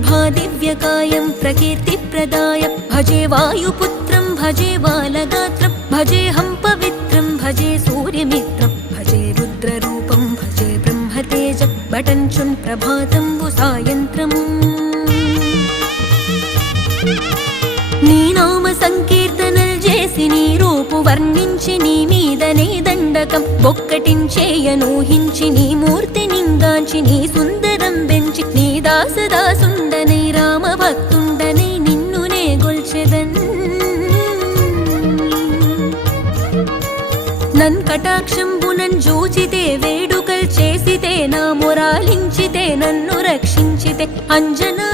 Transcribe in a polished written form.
ప్రభాదివ్యకాయం ప్రకీర్తిప్రదాయ భజే వాయుపుత్రం భజే బాలగాత్రం భజేహం పవిత్రం భజే సూర్యమిత్రం భజే రుద్రరూపం భజే బ్రహ్మతేజ బటంచున్ ప్రభాతంబు సాయంత్రము నీ నామ సంకీర్తనల్ చేసి నీ రూపు వర్ణించి నీ మీదనే దండకం బొక్కటించేయనూహించి నీ మూర్తి నింగాంచి నీ సుందరం బెంచి నీ దాసదాసుండనై రామ భక్తుండనై నిన్నునే గొల్చెదన్ నన్ కటాక్షంబునన్ జూచితే వేడుకల్ చేసితే నా మొరాలించితే నన్ను రక్షించితే అంజనా